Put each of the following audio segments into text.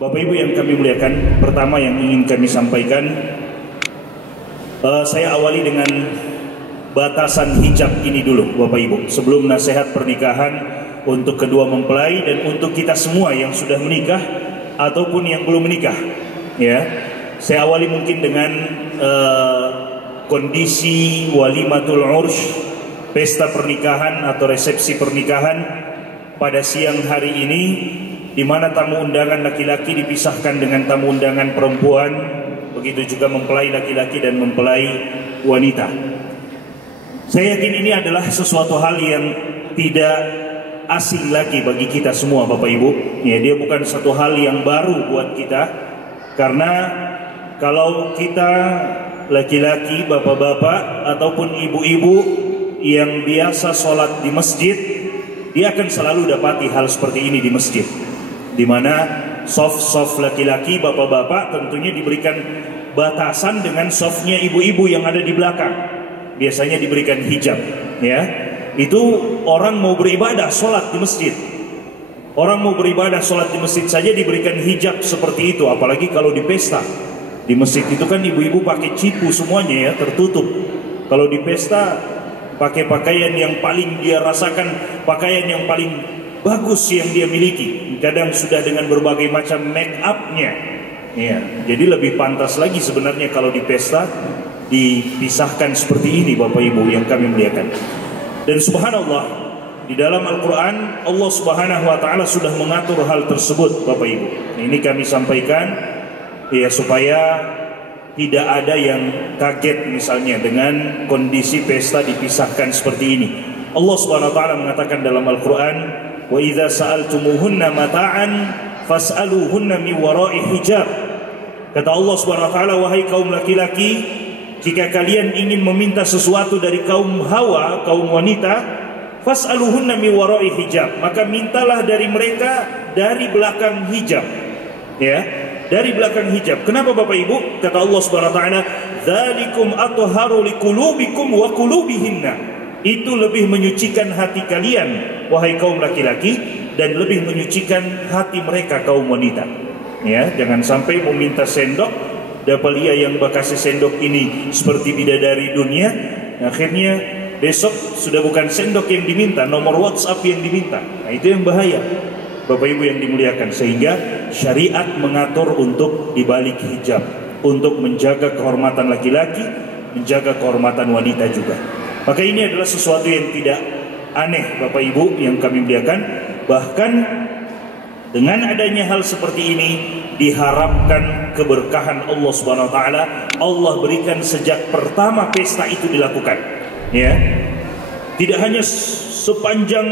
Bapak Ibu yang kami muliakan, pertama yang ingin kami sampaikan, saya awali dengan batasan hijab ini dulu Bapak Ibu, sebelum nasihat pernikahan untuk kedua mempelai dan untuk kita semua yang sudah menikah ataupun yang belum menikah. Ya, saya awali mungkin dengan kondisi walimatul ursh, pesta pernikahan atau resepsi pernikahan pada siang hari ini, di mana tamu undangan laki-laki dipisahkan dengan tamu undangan perempuan, begitu juga mempelai laki-laki dan mempelai wanita. Saya yakin ini adalah sesuatu hal yang tidak asing lagi bagi kita semua Bapak Ibu. Ya, dia bukan satu hal yang baru buat kita, karena kalau kita laki-laki, bapak-bapak ataupun ibu-ibu yang biasa sholat di masjid, dia akan selalu dapati hal seperti ini di masjid, di mana soft laki-laki, bapak-bapak tentunya diberikan batasan dengan softnya ibu-ibu yang ada di belakang. Biasanya diberikan hijab. Ya, itu orang mau beribadah sholat di masjid. Orang mau beribadah sholat di masjid saja diberikan hijab seperti itu, apalagi kalau di pesta. Di masjid itu kan ibu-ibu pakai cipu semuanya ya, tertutup. Kalau di pesta pakai pakaian yang paling dia rasakan, pakaian yang paling bagus yang dia miliki, kadang sudah dengan berbagai macam make up-nya. Ya, jadi lebih pantas lagi sebenarnya kalau di pesta dipisahkan seperti ini Bapak Ibu yang kami muliakan. Dan subhanallah, di dalam Al-Quran Allah subhanahu wa ta'ala sudah mengatur hal tersebut Bapak Ibu. Ini kami sampaikan ya, supaya tidak ada yang kaget misalnya dengan kondisi pesta dipisahkan seperti ini. Allah Subhanahu wa taala mengatakan dalam Al-Qur'an, "Wa idza sa'altumuhunna mata'an fas'aluhunna min wara'i hijab." Kata Allah Subhanahu wa taala, wahai kaum laki-laki, jika kalian ingin meminta sesuatu dari kaum Hawa, kaum wanita, fas'aluhunna min wara'i hijab, maka mintalah dari mereka dari belakang hijab. Ya, dari belakang hijab. Kenapa Bapak Ibu? Kata Allah Subhanahu wa taala, "Dzalikum athharu liqulubikum wa qulubihinna." Itu lebih menyucikan hati kalian wahai kaum laki-laki dan lebih menyucikan hati mereka kaum wanita. Ya, jangan sampai meminta sendok, dapalia yang bakasi sendok ini seperti bidadari dunia, akhirnya besok sudah bukan sendok yang diminta, nomor WhatsApp yang diminta. Nah, itu yang bahaya Bapak Ibu yang dimuliakan. Sehingga syariat mengatur untuk dibalik hijab, untuk menjaga kehormatan laki-laki, menjaga kehormatan wanita juga. Maka ini adalah sesuatu yang tidak aneh Bapak Ibu yang kami muliakan. Bahkan dengan adanya hal seperti ini diharapkan keberkahan Allah Subhanahu wa taala Allah berikan sejak pertama pesta itu dilakukan. Ya. Tidak hanya sepanjang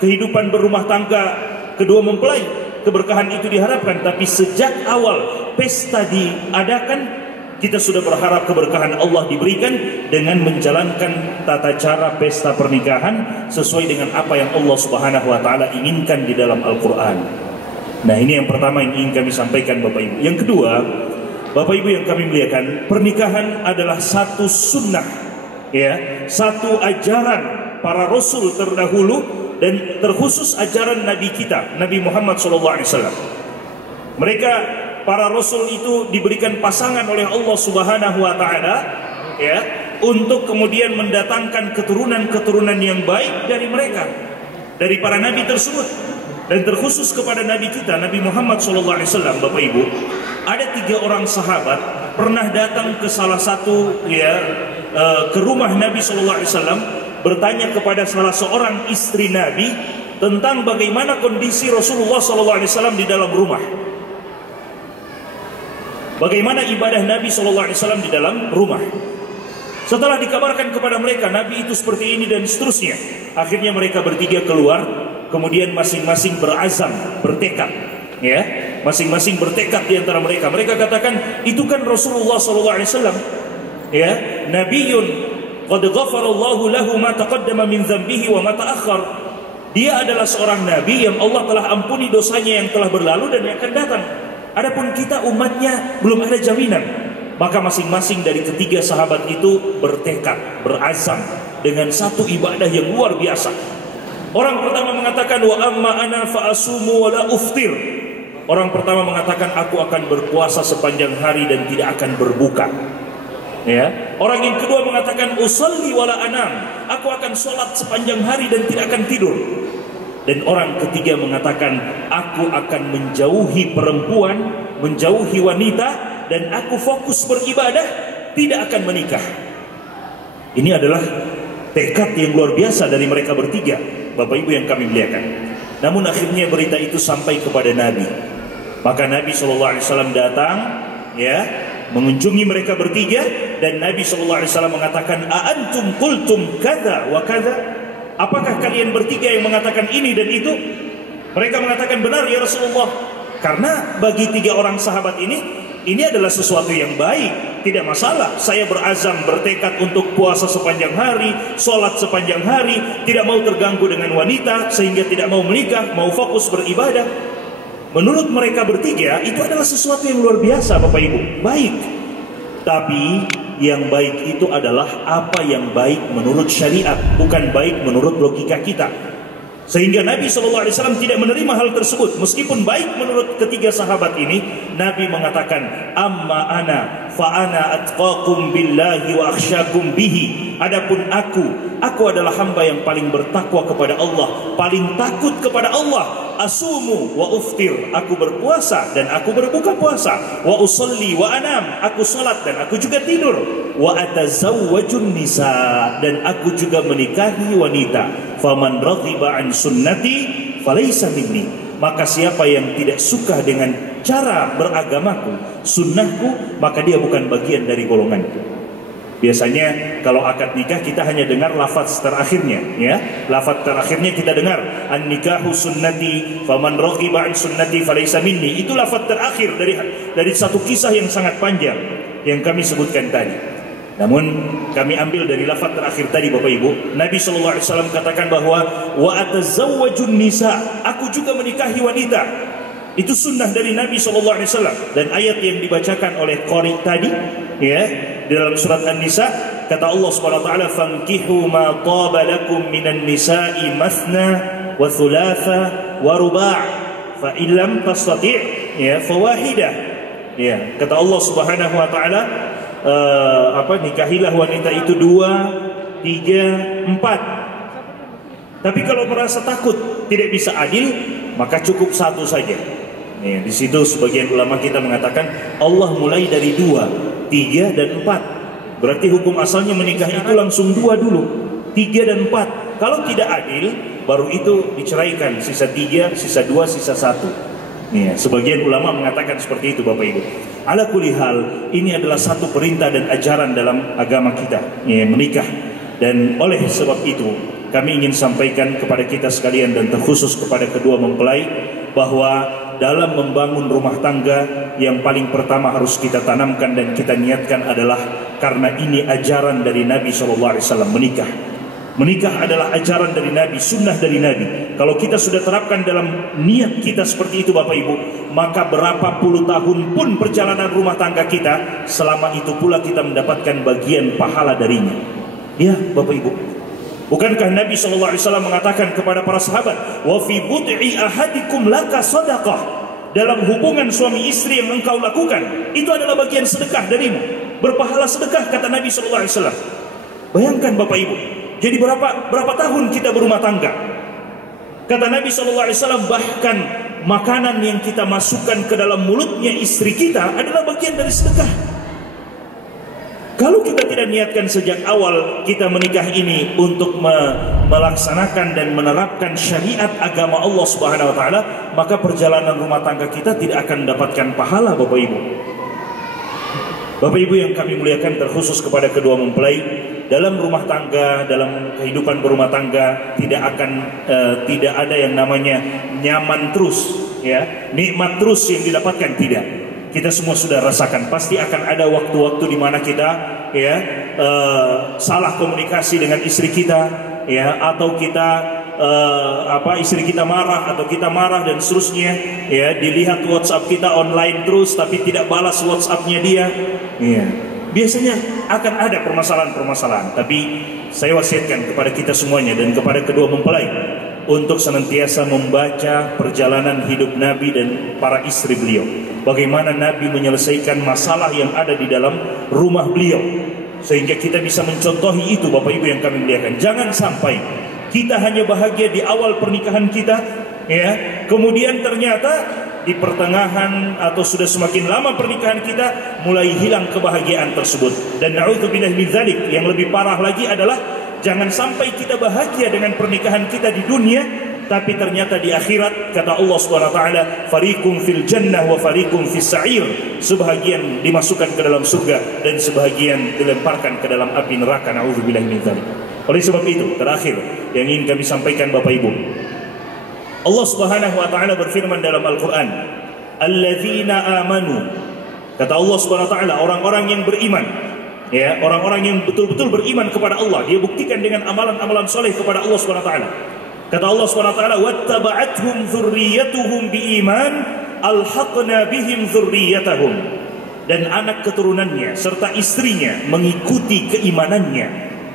kehidupan berumah tangga kedua mempelai keberkahan itu diharapkan, tapi sejak awal pesta diadakan kita sudah berharap keberkahan Allah diberikan dengan menjalankan tata cara pesta pernikahan sesuai dengan apa yang Allah Subhanahu wa taala inginkan di dalam Al-Qur'an. Nah, ini yang pertama yang ingin kami sampaikan Bapak Ibu. Yang kedua, Bapak Ibu yang kami muliakan, pernikahan adalah satu sunnah, ya, satu ajaran para rasul terdahulu dan terkhusus ajaran Nabi kita, Nabi Muhammad SAW. Mereka, para rasul itu diberikan pasangan oleh Allah Subhanahu wa taala, ya, untuk kemudian mendatangkan keturunan-keturunan yang baik dari mereka, dari para nabi tersebut. Dan terkhusus kepada nabi kita, Nabi Muhammad SAW, Bapak Ibu, ada 3 orang sahabat pernah datang ke salah satu, ya, ke rumah Nabi SAW, bertanya kepada salah seorang istri Nabi tentang bagaimana kondisi Rasulullah SAW di dalam rumah. Bagaimana ibadah Nabi SAW di dalam rumah. Setelah dikabarkan kepada mereka Nabi itu seperti ini dan seterusnya, akhirnya mereka bertiga keluar, kemudian masing-masing berazam, bertekad, ya, masing-masing bertekad di antara mereka. Mereka katakan, itu kan Rasulullah SAW, ya, Nabiyyun qad ghafarallahu lahu ma taqaddama min dzambihi wa ma ta'akhkhar. Dia adalah seorang nabi yang Allah telah ampuni dosanya yang telah berlalu dan yang akan datang. Adapun kita umatnya belum ada jaminan. Maka masing-masing dari ketiga sahabat itu bertekad, berazam dengan satu ibadah yang luar biasa. Orang pertama mengatakan, wa amma ana fa asumu wa la uftir. Orang pertama mengatakan, aku akan berpuasa sepanjang hari dan tidak akan berbuka. Ya. Orang yang kedua mengatakan, usolli wala anam, aku akan sholat sepanjang hari dan tidak akan tidur. Dan orang ketiga mengatakan, aku akan menjauhi perempuan, menjauhi wanita, dan aku fokus beribadah, tidak akan menikah. Ini adalah tekad yang luar biasa dari mereka bertiga, Bapak Ibu yang kami muliakan. Namun akhirnya berita itu sampai kepada Nabi. Maka Nabi SAW datang, ya, mengunjungi mereka bertiga, dan Nabi SAW mengatakan, "A'antum qultum kadza wa kadza?" Apakah kalian bertiga yang mengatakan ini dan itu? Mereka mengatakan, benar ya Rasulullah. Karena bagi tiga orang sahabat ini adalah sesuatu yang baik, tidak masalah. Saya berazam, bertekad untuk puasa sepanjang hari, sholat sepanjang hari, tidak mau terganggu dengan wanita, sehingga tidak mau menikah, mau fokus beribadah. Menurut mereka bertiga, itu adalah sesuatu yang luar biasa, Bapak Ibu, baik. Tapi yang baik itu adalah apa yang baik menurut syariat, bukan baik menurut logika kita. Sehingga Nabi SAW tidak menerima hal tersebut. Meskipun baik menurut ketiga sahabat ini, Nabi mengatakan, amma ana fa ana atqakum billahi wa akhsyakum bihi. Adapun aku adalah hamba yang paling bertakwa kepada Allah, paling takut kepada Allah. Asumu wa uftir, aku berpuasa dan aku berbuka puasa. Wa usalli wa anam, aku salat dan aku juga tidur. Wa atazawwajun nisa, dan aku juga menikahi wanita. Faman raghiba an sunnati falaysa minni, maka siapa yang tidak suka dengan cara beragamaku, sunnahku, maka dia bukan bagian dari golonganku. Biasanya kalau akad nikah kita hanya dengar lafaz terakhirnya, ya. Lafaz terakhirnya kita dengar, an-nikahu sunnati, faman raghiba an sunnati falaysa minni. Itu lafaz terakhir dari satu kisah yang sangat panjang yang kami sebutkan tadi. Namun kami ambil dari lafaz terakhir tadi, Bapak Ibu. Nabi SAW katakan bahwa wa atazawwajun nisa, aku juga menikahi wanita. Itu sunnah dari Nabi SAW. Dan ayat yang dibacakan oleh qari tadi, ya, dalam surat An-Nisa, kata Allah SWT, fankihu ma taba lakum minan nisa'i mathna wa thulatha wa ruba' fa illam tastati', ya, fawahidah. Ya, kata Allah Subhanahu wa taala, nikahilah wanita itu 2, 3, 4. Tapi kalau merasa takut tidak bisa adil, maka cukup 1 saja. Ya, di situ sebagian ulama kita mengatakan Allah mulai dari 2, 3 dan 4. Berarti hukum asalnya menikah itu langsung 2 dulu, 3 dan 4. Kalau tidak adil, baru itu diceraikan, sisa 3, sisa 2, sisa 1. Ya, sebagian ulama mengatakan seperti itu, Bapak Ibu. Ala kulli hal, ini adalah satu perintah dan ajaran dalam agama kita, ya, menikah. Dan oleh sebab itu, kami ingin sampaikan kepada kita sekalian dan terkhusus kepada kedua mempelai, bahwa dalam membangun rumah tangga, yang paling pertama harus kita tanamkan dan kita niatkan adalah, karena ini ajaran dari Nabi SAW, menikah. Menikah adalah ajaran dari Nabi, sunnah dari Nabi. Kalau kita sudah terapkan dalam niat kita seperti itu, Bapak Ibu, maka berapa puluh tahun pun perjalanan rumah tangga kita, selama itu pula kita mendapatkan bagian pahala darinya. Ya, Bapak Ibu, bukankah Nabi SAW mengatakan kepada para sahabat, wa fi bud'i ahadikum laka sadaqah, dalam hubungan suami istri yang engkau lakukan, itu adalah bagian sedekah darimu, berpahala sedekah, kata Nabi SAW. Bayangkan Bapak Ibu, jadi berapa tahun kita berumah tangga? Kata Nabi SAW, bahkan makanan yang kita masukkan ke dalam mulutnya istri kita adalah bagian dari sedekah. Kalau kita tidak niatkan sejak awal kita menikah ini untuk melaksanakan dan menerapkan syariat agama Allah Subhanahu wa taala, maka perjalanan rumah tangga kita tidak akan mendapatkan pahala, Bapak Ibu. Bapak Ibu yang kami muliakan, terkhusus kepada kedua mempelai, dalam rumah tangga, dalam kehidupan berumah tangga, tidak ada yang namanya nyaman terus, ya, nikmat terus yang didapatkan, tidak. Kita semua sudah rasakan, pasti akan ada waktu-waktu di mana kita, ya, salah komunikasi dengan istri kita, ya, atau kita istri kita marah atau kita marah dan seterusnya, ya, dilihat WhatsApp kita online terus tapi tidak balas WhatsAppnya dia, ya. Biasanya akan ada permasalahan-permasalahan. Tapi saya wasiatkan kepada kita semuanya dan kepada kedua mempelai, untuk senantiasa membaca perjalanan hidup Nabi dan para istri beliau. Bagaimana Nabi menyelesaikan masalah yang ada di dalam rumah beliau. Sehingga kita bisa mencontohi itu, Bapak Ibu yang kami muliakan. Jangan sampai kita hanya bahagia di awal pernikahan kita, ya, kemudian ternyata di pertengahan atau sudah semakin lama pernikahan kita mulai hilang kebahagiaan tersebut. Dan na'udzubillah min dzalik, yang lebih parah lagi adalah jangan sampai kita bahagia dengan pernikahan kita di dunia, tapi ternyata di akhirat kata Allah Subhanahu wa taala, fariqum fil jannah wa fariqum fis sa'ir, sebahagian dimasukkan ke dalam surga dan sebahagian dilemparkan ke dalam api neraka. Na'udzubillah min dzalik. Oleh sebab itu, terakhir yang ingin kami sampaikan Bapak Ibu, Allah Subhanahu wa taala berfirman dalam Al-Qur'an, "Alladzina amanu." Kata Allah Subhanahu wa taala, orang-orang yang beriman, ya, orang-orang yang betul-betul beriman kepada Allah, dia buktikan dengan amalan-amalan soleh kepada Allah Subhanahu wa taala. Kata Allah Subhanahu wa taala, "Wattaba'athum dzurriyyatuhum biiman, alhaqna bihim dzurriyyatahum." Dan anak keturunannya serta istrinya mengikuti keimanannya,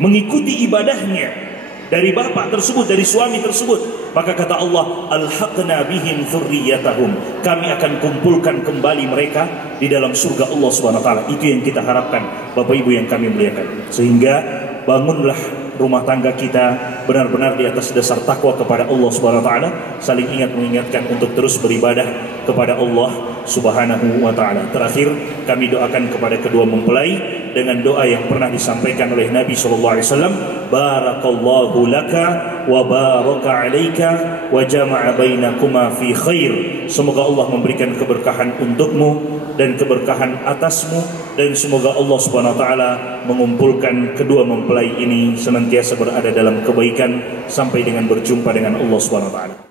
mengikuti ibadahnya dari bapak tersebut, dari suami tersebut. Maka kata Allah, alhaqna bihim dzurriyyatahum, kami akan kumpulkan kembali mereka di dalam surga Allah Subhanahu wa taala. Itu yang kita harapkan Bapak Ibu yang kami muliakan. Sehingga bangunlah rumah tangga kita benar-benar di atas dasar takwa kepada Allah Subhanahu wa taala, saling ingat mengingatkan untuk terus beribadah kepada Allah Subhanahu wa taala. Terakhir, kami doakan kepada kedua mempelai dengan doa yang pernah disampaikan oleh Nabi sallallahu alaihi wasallam, barakallahu laka wa baraka alaika wa jama'a bainakuma fi khair. Semoga Allah memberikan keberkahan untukmu dan keberkahan atasmu, dan semoga Allah Subhanahu wa taala mengumpulkan kedua mempelai ini senantiasa berada dalam kebaikan sampai dengan berjumpa dengan Allah Subhanahu wa taala.